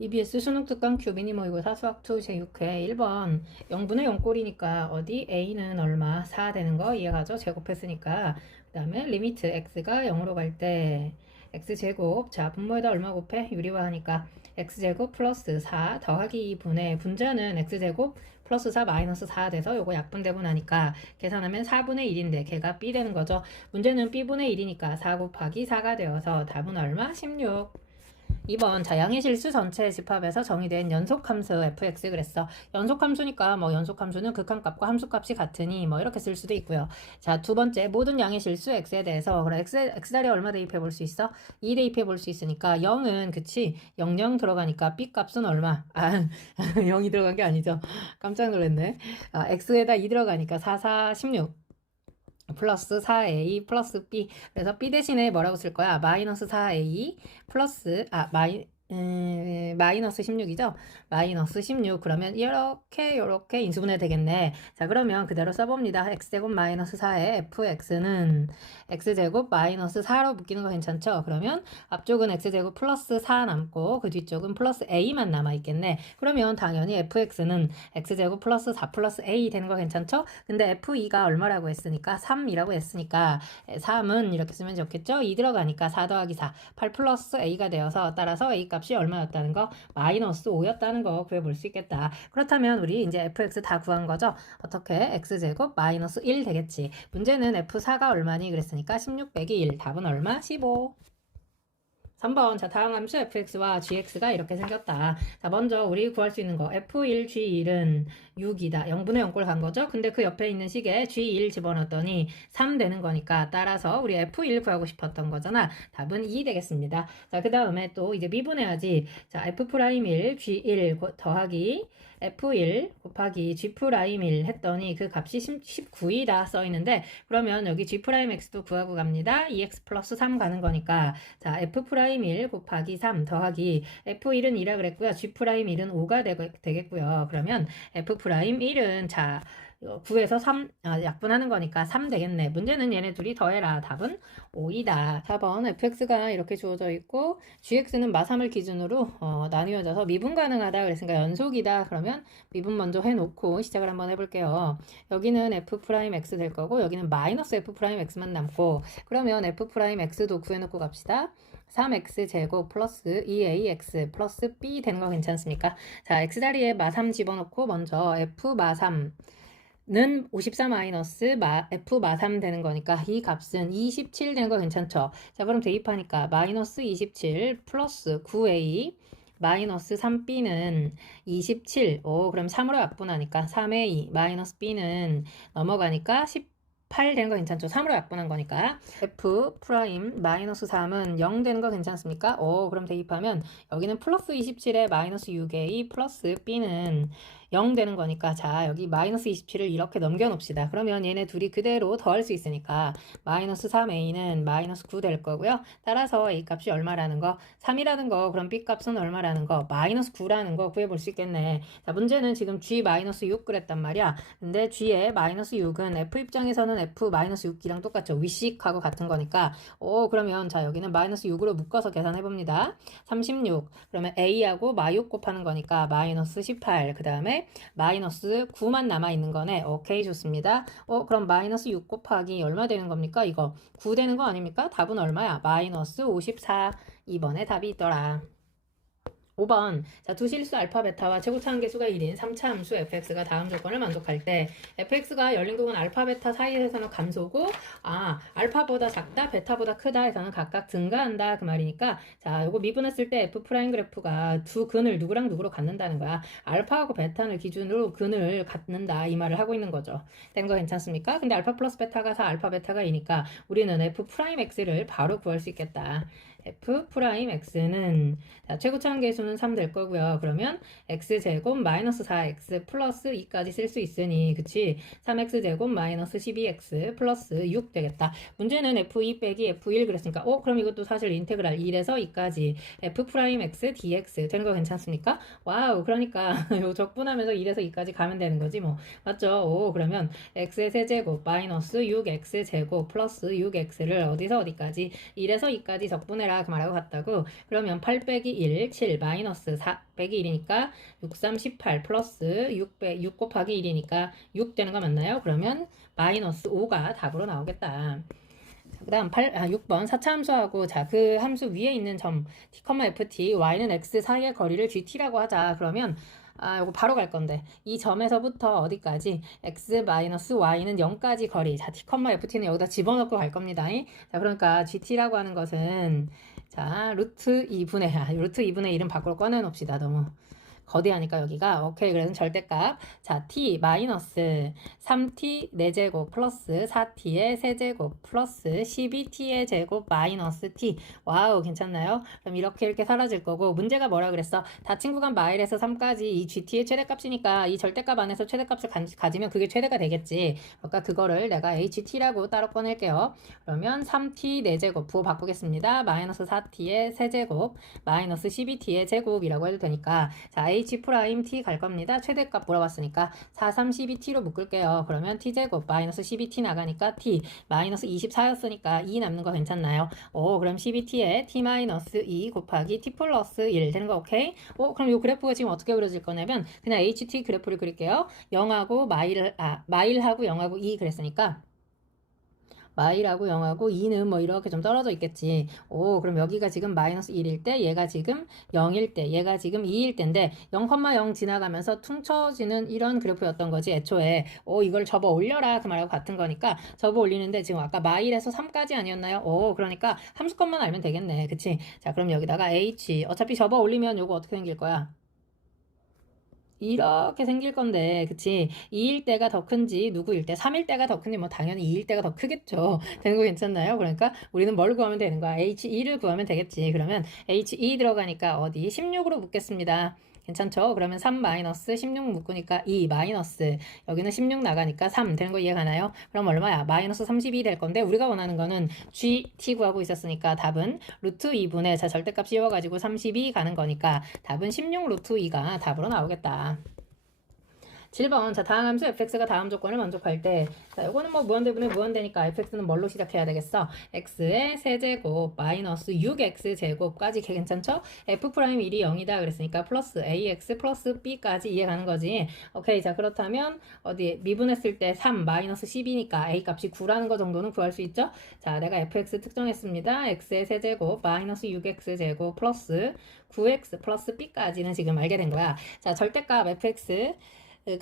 EBS 수능 특강 큐비니 모의고 사수학 2 제6회 1번 0분의 0꼴이니까 어디 a는 얼마 4 되는 거 이해가죠? 제곱했으니까. 그 다음에 리미트 x가 0으로 갈 때 x제곱, 자 분모에다 얼마 곱해? 유리화하니까 x제곱 플러스 4 더하기 2분의 분자는 x제곱 플러스 4 마이너스 4 돼서 요거 약분대분하니까 계산하면 4분의 1인데 걔가 b 되는 거죠. 문제는 b분의 1이니까 4 곱하기 4가 되어서 답은 얼마? 16. 2번 자양의 실수 전체 집합에서 정의된 연속함수 fx 그랬어. 연속함수니까 뭐 연속함수는 극한값과 함수값이 같으니 뭐 이렇게 쓸 수도 있고요. 자, 두 번째 모든 양의 실수 x에 대해서 그럼 x자리에 얼마 대입해 볼 수 있어? 2 대입해 볼 수 있으니까 0은 그치 00 들어가니까 b 값은 얼마? 0이 들어간 게 아니죠. 깜짝 놀랐네. x에다 2 들어가니까 4, 4, 16 플러스 4a 플러스 b. 그래서 b 대신에 뭐라고 쓸 거야? 마이너스 4a 플러스 마이너스 16이죠? 마이너스 16. 그러면 이렇게 인수분해 되겠네. 자, 그러면 그대로 써봅니다. x제곱 마이너스 4에 fx는 x제곱 마이너스 4로 묶이는 거 괜찮죠? 그러면 앞쪽은 x제곱 플러스 4 남고 그 뒤쪽은 플러스 a만 남아있겠네. 그러면 당연히 fx는 x제곱 플러스 4 플러스 a 되는 거 괜찮죠? 근데 f2가 얼마라고 했으니까 3이라고 했으니까 3은 이렇게 쓰면 좋겠죠? 2 들어가니까 4 더하기 4 8 플러스 a가 되어서 따라서 a 값이 얼마였다는 거? 마이너스 5였다는 거 구해볼 수 있겠다. 그렇다면 우리 이제 fx 다 구한 거죠? 어떻게? x제곱 마이너스 1 되겠지. 문제는 f4가 얼마니? 그랬으니까 16 빼기 1. 답은 얼마? 15. 3번 자 다음 함수 fx와 gx가 이렇게 생겼다. 자 먼저 우리 구할 수 있는 거 f1 g1은 6이다. 0분의 0꼴 간 거죠. 근데 그 옆에 있는 식에 g1 집어넣었더니 3 되는 거니까 따라서 우리 f1 구하고 싶었던 거잖아. 답은 2 되겠습니다. 자 그 다음에 또 이제 미분해야지. 자 f'1 g1 더하기 f1 곱하기 g'1 했더니 그 값이 19이다 써 있는데 그러면 여기 g'x도 구하고 갑니다. 2x 플러스 3 가는 거니까 자 f'1 곱하기 3 더하기 f1은 2라 그랬고요. g'1은 5가 되겠고요. 그러면 f'1은 자 9에서 3 약분하는 거니까 3 되겠네. 문제는 얘네 둘이 더해라. 답은 5이다. 4번 fx가 이렇게 주어져 있고 gx는 마3을 기준으로 나뉘어져서 미분 가능하다 그랬으니까 연속이다. 그러면 미분 먼저 해놓고 시작을 한번 해볼게요. 여기는 f'x 될 거고 여기는 마이너스 f'x만 남고 그러면 f'x도 구해놓고 갑시다. 3x제곱 플러스 2ax 플러스 b 되는 거 괜찮습니까? 자 x자리에 마3 집어넣고 먼저 f 마3 는 54 마이너스 f 마3 되는 거니까 이 값은 27 되는 거 괜찮죠? 자 그럼 대입하니까 마이너스 27 플러스 9a 마이너스 3b는 27. 그럼 3으로 약분하니까 3a 마이너스 b는 넘어가니까 18 되는 거 괜찮죠? 3으로 약분한 거니까 f 프라임 마이너스 3은 0 되는 거 괜찮습니까? 그럼 대입하면 여기는 플러스 27에 마이너스 6a 플러스 b는 0 되는 거니까 자 여기 마이너스 27을 이렇게 넘겨 놓읍시다. 그러면 얘네 둘이 그대로 더할 수 있으니까 마이너스 3a는 마이너스 9 될 거고요. 따라서 a 값이 얼마라는 거? 3이라는 거. 그럼 b 값은 얼마라는 거? 마이너스 9라는 거 구해볼 수 있겠네. 자 문제는 지금 g 마이너스 6 그랬단 말이야. 근데 g의 마이너스 6은 f 입장에서는 f 마이너스 6이랑 똑같죠. 위식하고 같은 거니까 그러면 자 여기는 마이너스 6으로 묶어서 계산해 봅니다. 36 그러면 a하고 마6 곱하는 거니까 마이너스 18 그 다음에 마이너스 9만 남아있는 거네. 오케이 좋습니다. 그럼 마이너스 6 곱하기 얼마 되는 겁니까? 이거 9 되는 거 아닙니까? 답은 얼마야? 마이너스 54. 2번에 답이 있더라. 5번 자 두 실수 알파 베타와 최고차 한계수가 1인 3차 함수 fx가 다음 조건을 만족할 때 fx가 열린 구간 알파 베타 사이에서는 감소고 알파보다 작다 베타보다 크다 해서는 각각 증가한다 그 말이니까 자 요거 미분했을 때 f 프라임 그래프가 두 근을 누구랑 누구로 갖는다는 거야. 알파하고 베타를 기준으로 근을 갖는다 이 말을 하고 있는 거죠. 된 거 괜찮습니까? 근데 알파 플러스 베타가 4 알파 베타가 2니까 우리는 f 프라임 x를 바로 구할 수 있겠다. f 프라임 x는 최고차 한계수는 3 될 거고요. 그러면 x제곱 마이너스 4x 플러스 2까지 쓸 수 있으니 그치? 3x제곱 마이너스 12x 플러스 6 되겠다. 문제는 f2 빼기 f1 그랬으니까 그럼 이것도 사실 인테그랄 1에서 2까지 f 프라임 x dx 되는 거 괜찮습니까? 와우 그러니까 요 적분하면서 1에서 2까지 가면 되는 거지 뭐 맞죠? 그러면 x의 세제곱 마이너스 6x제곱 플러스 6x를 어디서 어디까지 1에서 2까지 적분해라 0이다 그 말하고 같다고. 그러면 8 빼기 1, 7 마이너스 4 빼기 1이니까 6, 3, 18 플러스 6 곱하기 1이니까 6 되는 거 맞나요? 그러면 마이너스 5가 답으로 나오겠다. 그 다음 6번 4차 함수하고 자 그 함수 위에 있는 점 t, ft, y는 x 사이의 거리를 gt라고 하자. 그러면 요거 바로 갈 건데 이 점에서부터 어디까지 x-y는 0까지 거리. 자 t, ft는 여기다 집어넣고 갈 겁니다. 자 그러니까 gt라고 하는 것은 자 루트 2분의 루트 2분의 1은 밖으로 꺼내놓읍시다. 너무 거대하니까 여기가. 오케이. 그래서 절대값 자 t 마이너스 3t 4제곱 플러스 4t의 세제곱 플러스 12t의 제곱 마이너스 t. 와우 괜찮나요? 그럼 이렇게 사라질 거고 문제가 뭐라 그랬어? 닫힌 구간 마일에서 3까지 이 gt의 최대값이니까 이 절대값 안에서 최대값을 가지면 그게 최대가 되겠지. 그러니까 그거를 내가 ht라고 따로 꺼낼게요. 그러면 3t 4제곱 부호 바꾸겠습니다. 마이너스 4t의 세제곱 마이너스 12t의 제곱이라고 해도 되니까 자 h 프라임 t 갈 겁니다. 최대값 물어봤으니까 4, 3, 12t로 묶을게요. 그러면 t제곱 마이너스 12t 나가니까 t 마이너스 24였으니까 2 남는 거 괜찮나요? 그럼 12t에 t 마이너스 2 곱하기 t 플러스 1 되는 거 오케이? 그럼 이 그래프가 지금 어떻게 그려질 거냐면 그냥 ht 그래프를 그릴게요. 0하고 마일하고 0하고 2 그랬으니까 마일하고 0하고 2는 뭐 이렇게 좀 떨어져 있겠지. 그럼 여기가 지금 마이너스 1일 때 얘가 지금 0일 때 얘가 지금 2일 때인데 0,0 지나가면서 퉁쳐지는 이런 그래프였던 거지 애초에. 이걸 접어 올려라 그 말하고 같은 거니까 접어 올리는데 지금 아까 마일에서 3까지 아니었나요? 그러니까 함수값만 알면 되겠네. 그치? 자 그럼 여기다가 h 어차피 접어 올리면 요거 어떻게 생길 거야? 이렇게 생길 건데 그치? 2일 때가 더 큰지 누구일 때 3일 때가 더 큰지 뭐 당연히 2일 때가 더 크겠죠. 되는 거 괜찮나요? 그러니까 우리는 뭘 구하면 되는 거야? H2를 구하면 되겠지. 그러면 H2 들어가니까 어디? 16으로 묶겠습니다. 괜찮죠? 그러면 3 마이너스 16 묶으니까 2 마이너스 여기는 16 나가니까 3 되는 거 이해가나요? 그럼 얼마야? 마이너스 32 될 건데 우리가 원하는 거는 gt 구하고 있었으니까 답은 루트 2분의 자 절대값 씌워가지고 32 가는 거니까 답은 16 루트 2가 답으로 나오겠다. 7번 자 다음 함수 fx가 다음 조건을 만족할 때 자 요거는 뭐 무한대분의 무한대니까 fx는 뭘로 시작해야 되겠어? x의 세제곱 마이너스 6x 제곱까지 괜찮죠? f 프라임 1이 0이다 그랬으니까 플러스 ax 플러스 b까지 이해가는 거지. 오케이 자 그렇다면 어디 미분했을 때 3 마이너스 10이니까 a 값이 9라는 거 정도는 구할 수 있죠? 자 내가 fx 특정했습니다. x의 세제곱 마이너스 6x 제곱 플러스 9x 플러스 b까지는 지금 알게 된 거야. 자 절대값 fx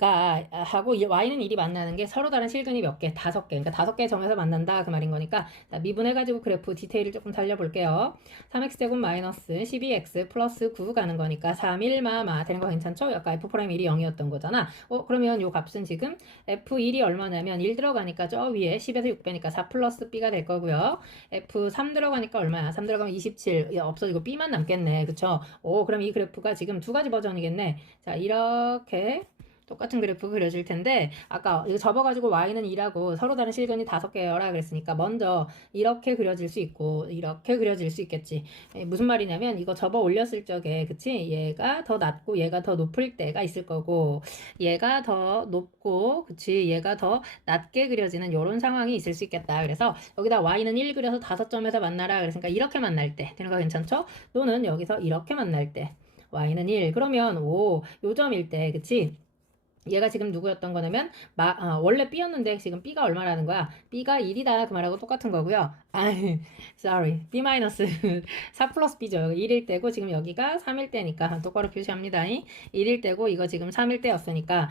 가 하고 y는 1이 만나는 게 서로 다른 실근이 몇 개? 5개. 그러니까 5개 점에서 만난다 그 말인 거니까 미분해가지고 그래프 디테일을 조금 살려볼게요. 3x제곱 마이너스 12x 플러스 9 가는 거니까 3, 1, 마마 되는 거 괜찮죠? 아까 f'1이 0이었던 거잖아. 그러면 요 값은 지금 f1이 얼마냐면 1 들어가니까 저 위에 10에서 6 빼니까 4 플러스 b가 될 거고요. f3 들어가니까 얼마야? 3 들어가면 27 없어지고 b만 남겠네. 그쵸? 그럼 이 그래프가 지금 두 가지 버전이겠네. 자 이렇게 똑같은 그래프 그려질 텐데 아까 이거 접어가지고 y는 2라고 서로 다른 실근이 5개여라 그랬으니까 먼저 이렇게 그려질 수 있고 이렇게 그려질 수 있겠지. 무슨 말이냐면 이거 접어 올렸을 적에 그치? 얘가 더 낮고 얘가 더 높을 때가 있을 거고 얘가 더 높고 그치? 얘가 더 낮게 그려지는 이런 상황이 있을 수 있겠다. 그래서 여기다 y는 1 그려서 5점에서 만나라 그랬으니까 이렇게 만날 때 되는 거 괜찮죠? 또는 여기서 이렇게 만날 때 y는 1 그러면 요점일 때 그치? 얘가 지금 누구였던 거냐면 원래 b였는데 지금 b가 얼마라는 거야? b가 1이다 그 말하고 똑같은 거고요. sorry. b 마이너스 4 플러스 b죠. 1일 때고 지금 여기가 3일 때니까 똑바로 표시합니다. 1일 때고 이거 지금 3일 때였으니까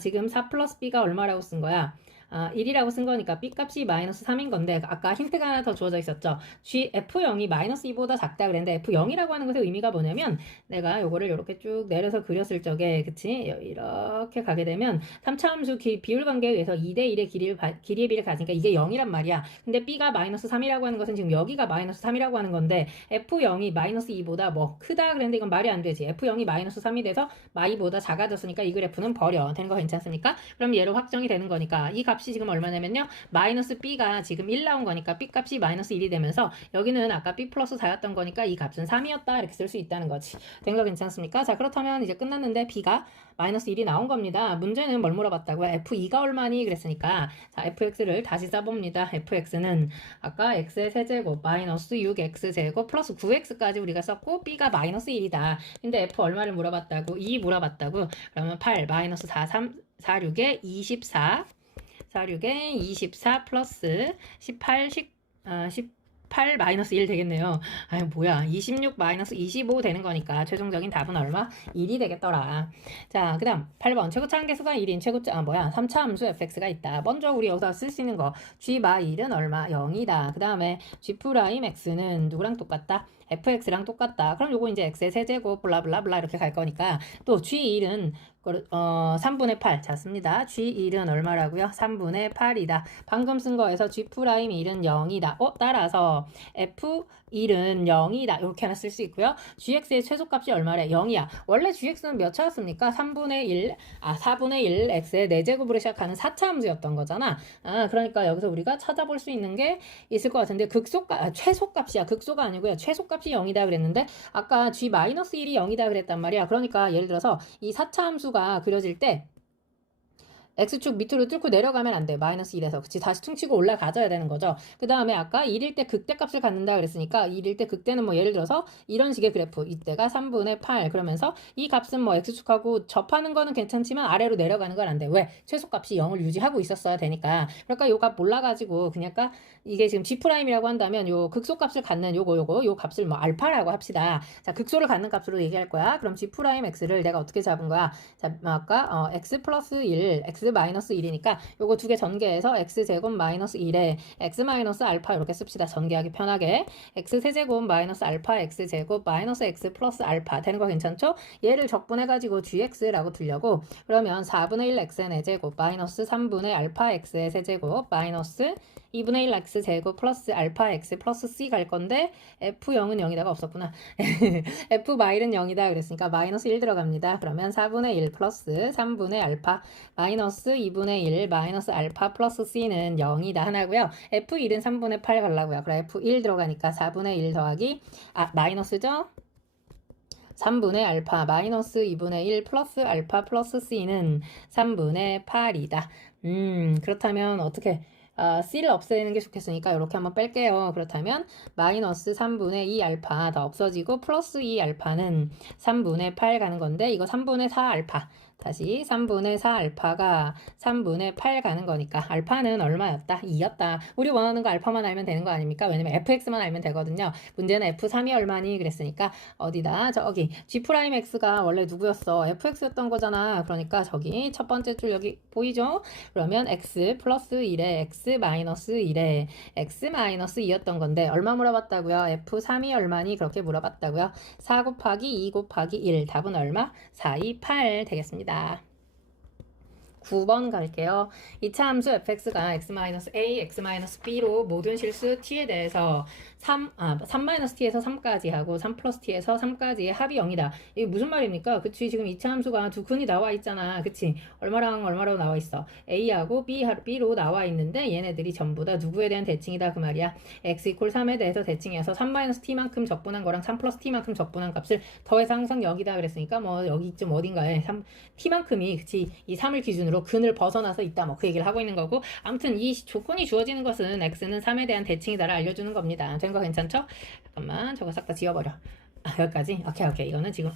지금 4 플러스 b가 얼마라고 쓴 거야? 1이라고 쓴 거니까 b값이 마이너스 3인 건데 아까 힌트가 하나 더 주어져 있었죠. f0이 마이너스 2보다 작다 그랬는데 f0이라고 하는 것의 의미가 뭐냐면 내가 요거를 이렇게 쭉 내려서 그렸을 적에 그치? 이렇게 가게 되면 3차 함수 비율 관계에 의해서 2대1의 길이의 비를 가지니까 이게 0이란 말이야. 근데 b가 마이너스 3이라고 하는 것은 지금 여기가 마이너스 3이라고 하는 건데 f0이 마이너스 2보다 뭐 크다 그랬는데 이건 말이 안 되지. f0이 마이너스 3이 돼서 마이보다 작아졌으니까 이 그래프는 버려. 되는 거 괜찮습니까? 그럼 얘로 확정이 되는 거니까 이 값 값이 지금 얼마냐면요. 마이너스 b가 지금 1 나온 거니까 b 값이 마이너스 1이 되면서 여기는 아까 b 플러스 4였던 거니까 이 값은 3이었다 이렇게 쓸 수 있다는 거지. 된 거 괜찮습니까? 자, 그렇다면 이제 끝났는데 b가 마이너스 1이 나온 겁니다. 문제는 뭘 물어봤다고요? f2가 얼마니? 그랬으니까 자, fx를 다시 써봅니다. fx는 아까 x의 세제곱 마이너스 6x제곱 플러스 9x까지 우리가 썼고 b가 마이너스 1이다. 근데 f 얼마를 물어봤다고? 2 물어봤다고? 그러면 8 마이너스 46에 24 46에 24 플러스 18 18 마이너스 1 되겠네요. 아유 뭐야 26 마이너스 25 되는 거니까 최종적인 답은 얼마? 1이 되겠더라. 자, 그 다음 8번 최고차 한계수가 1인 최고차 3차 함수 fx가 있다. 먼저 우리 여기서 쓸 수 있는 거 g 마 1은 얼마? 0이다. 그 다음에 g 프라임 x는 누구랑 똑같다? fx랑 똑같다. 그럼 요거 이제 x의 세제곱 블라블라블라 이렇게 갈 거니까 또 g1은 3분의 8 잤습니다. G1은 얼마라고요? 3분의 8이다. 방금 쓴 거에서 G'1은 0이다. 따라서 F1은 0이다. 이렇게 하나 쓸 수 있고요. GX의 최소값이 얼마래? 0이야. 원래 GX는 몇 차였습니까? 4분의 1 X의 4제곱으로 시작하는 4차 함수였던 거잖아. 그러니까 여기서 우리가 찾아볼 수 있는 게 있을 것 같은데 최소값이야. 극소가 아니고요. 최소값이 0이다 그랬는데 아까 G-1이 0이다 그랬단 말이야. 그러니까 예를 들어서 이 4차 함수가 그려질 때 X축 밑으로 뚫고 내려가면 안 돼. 마이너스 1에서. 그치? 다시 퉁치고 올라가져야 되는 거죠. 그 다음에 아까 1일 때 극대값을 갖는다 그랬으니까 1일 때 극대는 뭐 예를 들어서 이런 식의 그래프. 이때가 3분의 8 그러면서 이 값은 뭐 X축하고 접하는 거는 괜찮지만 아래로 내려가는 건 안 돼. 왜? 최소값이 0을 유지하고 있었어야 되니까. 그러니까 요 값 몰라가지고 그러니까 이게 지금 G'이라고 한다면 요 극소값을 갖는 요 값을 뭐 알파라고 합시다. 자, 극소를 갖는 값으로 얘기할 거야. 그럼 G'X를 내가 어떻게 잡은 거야? 자, 아까 X 플러스 1, X 마이너스 1이니까 요거 두 개 전개해서 x제곱 마이너스 1에 x 마이너스 알파 이렇게 씁시다. 전개하기 편하게 x 세제곱 마이너스 알파 x제곱 마이너스 x 플러스 알파 되는 거 괜찮죠? 얘를 적분해가지고 gx라고 두려고 그러면 4분의 1 x의 4제곱 마이너스 3분의 알파 x의 세제곱 마이너스 2분의 1 x제곱 플러스 알파 x 플러스 c 갈 건데 f0은 0이다가 없었구나. f 마일은 0이다 그랬으니까 마이너스 1 들어갑니다. 그러면 4분의 1 플러스 3분의 알파 마이너스 2분의 1 마이너스 알파 플러스 c는 0이다 하나고요. f1은 3분의 8 가려고요. 그럼 f1 들어가니까 4분의 1 더하기 마이너스죠? 3분의 알파 마이너스 2분의 1 플러스 알파 플러스 c는 3분의 8이다. 그렇다면 어떻게 C를 없애는 게 좋겠으니까 이렇게 한번 뺄게요. 그렇다면 마이너스 3분의 2 알파 더 없어지고 플러스 2 알파는 3분의 8 가는 건데 이거 3분의 4 알파 다시 3분의 4 알파가 3분의 8 가는 거니까 알파는 얼마였다? 2였다. 우리 원하는 거 알파만 알면 되는 거 아닙니까? 왜냐면 fx만 알면 되거든요. 문제는 f3이 얼마니? 그랬으니까 어디다? 저기 G'X가 원래 누구였어? fx였던 거잖아. 그러니까 저기 첫 번째 줄 여기 보이죠? 그러면 x 플러스 1에 x 마이너스 1에 x 마이너스 2였던 건데 얼마 물어봤다고요? f3이 얼마니? 그렇게 물어봤다고요. 4 곱하기 2 곱하기 1 답은 얼마? 4, 2, 8 되겠습니다. 9번 갈게요. 2차 함수 fx가 x-a, x-b로 모든 실수 t에 대해서 3-t에서 3까지 하고 3+t에서 3까지의 합이 0이다. 이게 무슨 말입니까? 그치? 지금 2차 함수가 두 근이 나와 있잖아. 그치? 얼마랑 얼마로 나와 있어? a하고 b로 나와 있는데 얘네들이 전부 다 누구에 대한 대칭이다 그 말이야. x = 3에 대해서 대칭해서 3-t만큼 적분한 거랑 3+t만큼 적분한 값을 더해서 항상 0이다 그랬으니까 뭐 여기쯤 어딘가에 t만큼이 그치? 이 3을 기준으로 근을 벗어나서 있다 뭐 그 얘기를 하고 있는 거고 아무튼 이 조건이 주어지는 것은 x는 3에 대한 대칭이다를 알려주는 겁니다. 된 거 괜찮죠? 잠깐만 저거 싹 다 지워버려. 여기까지? 오케이. 이거는 지금,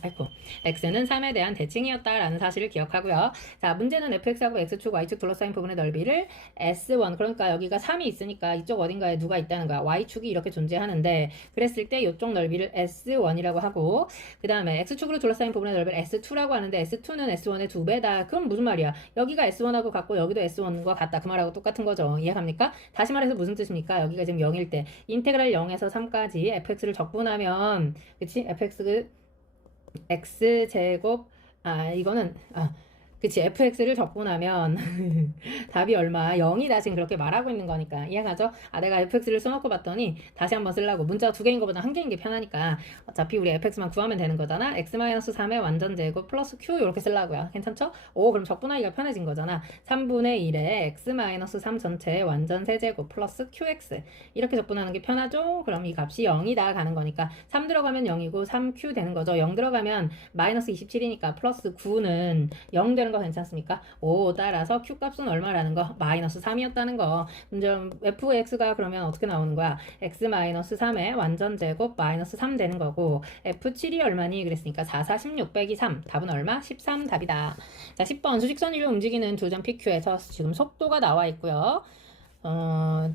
x는 3에 대한 대칭이었다라는 사실을 기억하고요. 자, 문제는 fx하고 x축, y축 둘러싸인 부분의 넓이를 s1, 그러니까 여기가 3이 있으니까 이쪽 어딘가에 누가 있다는 거야. y축이 이렇게 존재하는데, 그랬을 때 이쪽 넓이를 s1이라고 하고, 그 다음에 x축으로 둘러싸인 부분의 넓이를 s2라고 하는데, s2는 s1의 2배다. 그럼 무슨 말이야? 여기가 s1하고 같고, 여기도 s1과 같다. 그 말하고 똑같은 거죠. 이해갑니까? 다시 말해서 무슨 뜻입니까? 여기가 지금 0일 때, 인테그랄 0에서 3까지 fx를 적분하면, 그치? fx x제곱 이거는 그치, fx를 적고 나면 답이 얼마? 0이다. 지금 그렇게 말하고 있는 거니까. 이해가죠? 아, 내가 fx를 써놓고 봤더니 다시 한번 쓰려고. 문자가 두 개인 것보다 한 개인 게 편하니까. 어차피 우리 fx만 구하면 되는 거잖아. x-3의 완전 제곱 플러스 q 이렇게 쓰려고요. 괜찮죠? 오, 그럼 적분하기가 편해진 거잖아. 3분의 1에 x-3 전체의 완전 세제곱 플러스 qx. 이렇게 적분하는 게 편하죠? 그럼 이 값이 0이다 가는 거니까 3 들어가면 0이고 3q 되는 거죠. 0 들어가면 마이너스 27이니까 플러스 9는 0 되는 거 괜찮습니까? 오, 따라서 q 값은 얼마라는 거? 마이너스 3이었다는 거. 문제 fx가 그러면 어떻게 나오는 거야? x-3의 완전 제곱 마이너스 3 되는 거고 f7이 얼마니? 그랬으니까 4, 4, 16 빼기 3. 답은 얼마? 13 답이다. 자, 10번 수직선 위로 움직이는 두 점 PQ에서 지금 속도가 나와 있고요.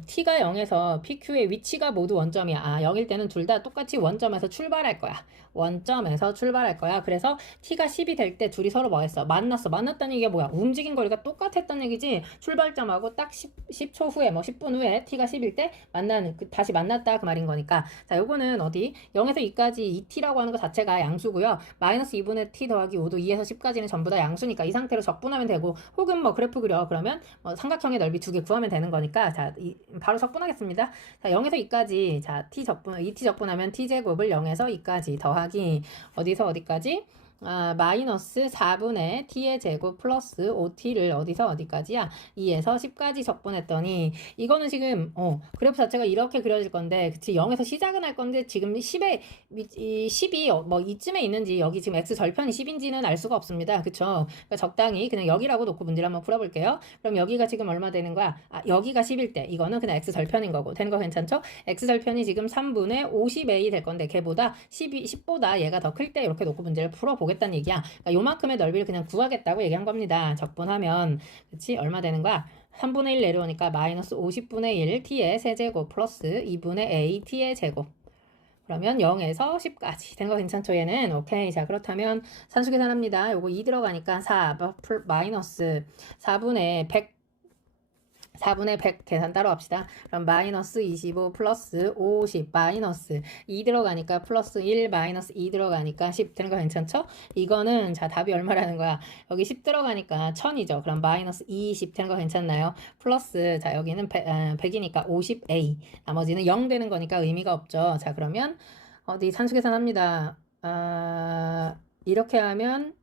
t가 0에서 PQ의 위치가 모두 원점이야. 아, 0일 때는 둘 다 똑같이 원점에서 출발할 거야. 원점에서 출발할 거야. 그래서 t가 10이 될 때 둘이 서로 뭐 했어? 만났어. 만났다는 얘기가 뭐야? 움직인 거리가 똑같았다는 얘기지. 출발점하고 딱 10초 후에, 뭐 10분 후에 t가 10일 때 다시 만났다 그 말인 거니까. 자, 요거는 어디? 0에서 2까지 2t라고 하는 거 자체가 양수고요. 마이너스 2분의 t 더하기 5도 2에서 10까지는 전부 다 양수니까 이 상태로 적분하면 되고, 혹은 뭐 그래프 그려. 그러면 뭐 삼각형의 넓이 두 개 구하면 되는 거니까. 자, 바로 적분하겠습니다. 자, 0에서 2까지. 자, 2t 적분하면 t제곱을 0에서 2까지 더하기 어디서 어디까지? 아, 마이너스 4분의 t의 제곱 플러스 5t를 어디서 어디까지야? 2에서 10까지 적분했더니 이거는 지금 그래프 자체가 이렇게 그려질 건데 그치 0에서 시작은 할 건데 지금 10에 10이 뭐 이쯤에 있는지 여기 지금 x 절편이 10인지는 알 수가 없습니다. 그쵸? 그러니까 적당히 그냥 여기라고 놓고 문제를 한번 풀어볼게요. 그럼 여기가 지금 얼마 되는 거야? 아, 여기가 10일 때 이거는 그냥 x 절편인 거고 되는 거 괜찮죠? x 절편이 지금 3분의 50a 될 건데 걔보다 10보다 얘가 더 클 때 이렇게 놓고 문제를 풀어보겠다는 얘기야. 그러니까 요만큼의 넓이를 그냥 구하겠다고 얘기한 겁니다. 적분하면 그치? 얼마 되는 거야? 3분의 1 내려오니까 마이너스 50분의 1 t의 세제곱 플러스 2분의 a t의 제곱. 그러면 0에서 10까지 된 거 괜찮죠? 얘는 오케이. 자, 그렇다면 산수 계산합니다. 요거 2 들어가니까 4 마이너스 4분의 100 계산 따로 합시다. 그럼 마이너스 25 플러스 50 마이너스 2 들어가니까 플러스 1 마이너스 2 들어가니까 10 되는 거 괜찮죠? 이거는 자 답이 얼마라는 거야? 여기 10 들어가니까 1000이죠. 그럼 마이너스 20 되는 거 괜찮나요? 플러스 자 여기는 100이니까 50a 나머지는 0 되는 거니까 의미가 없죠. 자 그러면 어디 산수 계산합니다. 이렇게 하면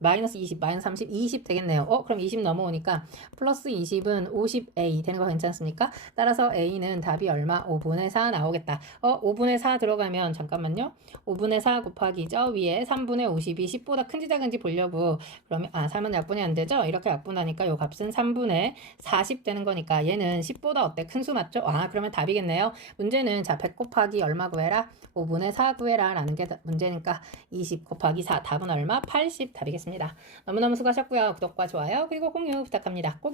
마이너스 20, 마이너스 30, 20 되겠네요. 그럼 20 넘어오니까 플러스 20은 50a 되는 거 괜찮습니까? 따라서 a는 답이 얼마? 5분의 4 나오겠다. 5분의 4 들어가면 잠깐만요. 5분의 4 곱하기 저 위에 3분의 50이 10보다 큰지 작은지 보려고 그러면 3은 약분이 안 되죠? 이렇게 약분하니까 요 값은 3분의 40 되는 거니까 얘는 10보다 어때? 큰 수 맞죠? 그러면 답이겠네요. 문제는 자 100 곱하기 얼마 구해라? 5분의 4 구해라 라는 게 문제니까 20 곱하기 4 답은 얼마? 80 답이겠습니다. 너무너무 수고하셨고요. 구독과 좋아요 그리고 공유 부탁합니다. 꼭